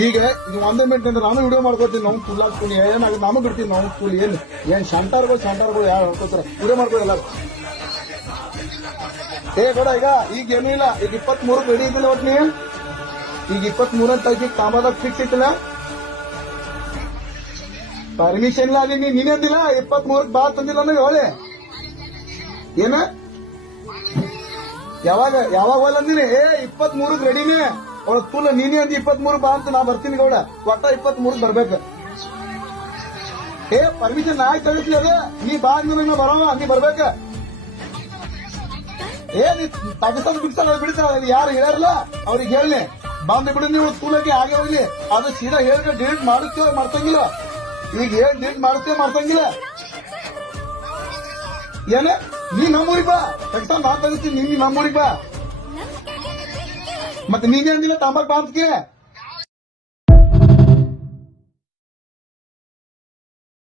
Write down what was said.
ಈಗ ಇದು ಒಂದೇ ಮಿನಿಟ್ ಅಂದ್ರೆ ನಾನು ವಿಡಿಯೋ ಮಾಡ್ಕೋತೀನಿ. ನಾವು ಫುಲ್ ಹಾಕ್ತೀನಿ ಏನಾಗ ನಾನು ಬಿಡ್ತೀನಿ. ನಾವು ಫುಲ್ ಏನ್ ಶಾಂಟಾರ್ಗಳು ಯಾರು ಹೇಳ್ಕೊತಾರ ವಿಡಿಯೋ ಮಾಡ್ಕೊಳ್ಳಿ ಎಲ್ಲಾರು. ಬೇಡ ಈಗ ಏನೂ ಇಲ್ಲ. ಈಗ 23 ರೆಡಿ ಇದ್ದಿಲ್ಲ ಒಟ್ಟು ನೀ ಈಗ 23 ತಾರೀಕಿಗೆ ಕಾಮದಾಗ ಫಿಕ್ಸ್ ಇತ್ತಿಲ್ಲ. ಪರ್ಮಿಷನ್ ಇಲ್ಲ ಅಲ್ಲಿ ನೀನೇಂದಿಲ್ಲ 23 ಬಾ ತಂದಿಲ್ಲ ಅಂದ್ರೆ ಹೇಳಿ ಏನ ಯಾವಾಗ ಅಂದಿನಿ 23 ರೆಡಿನೇ ಅವಳ ತುಲ್ಲ ನೀನೇ ಅಂದಿ 23 ಬಾ ಅಂತ ನಾ ಬರ್ತೀನಿ ಗೌಡ. ಒಟ್ಟ 23 ಬರ್ಬೇಕು. ಪರ್ಮಿಷನ್ ನಾ ಕಳಿಸ್ಲಿ ಅದೇ ನೀ ಬಾ ಅಂದ್ರೆ ನಾ ಬರೋಣ ನೀ ಬರ್ಬೇಕ. ನೀ ಪಾಕಿಸ್ತಾನ ಬಿಡ್ತಾರ ಯಾರು ಹೇಳ್ಯಾರಲ್ಲ ಅವ್ರಿಗೆ ಹೇಳಿ ಬಾಂಬೆ ಬಿಡ ನೀವು ತೂಲಕ್ಕೆ ಹಾಗೆ ಹೋಗ್ಲಿ. ಅದು ಸೀದಾ ಹೇಳಿದ್ರೆ ಡಿಲೀಟ್ ಮಾಡುತ್ತೇವೆ ಮಾಡ್ತಂಗಿಲ್ಲ. ಈಗ ಏನ್ ಡಿಲೀಟ್ ಮಾಡುತ್ತೇವೆ ಮಾಡ್ತಂಗಿಲ್ಲ. ಏನ ನೀ ನಮ್ಮೂರಿಗೆ ಬಾ ಪಾಕಿಸ್ತಾನ ನಾ ತಗಿಸ್ತೀನಿ. ನೀ ನಮ್ಮೂರಿಗೆ ಬಾ. ಮತ್ತೆ ನೀನೇ ಅಂದಿಲ್ಲ ತಾಂಬಾಕ್ ಬಾ ಅಂತಕ್ಕೆ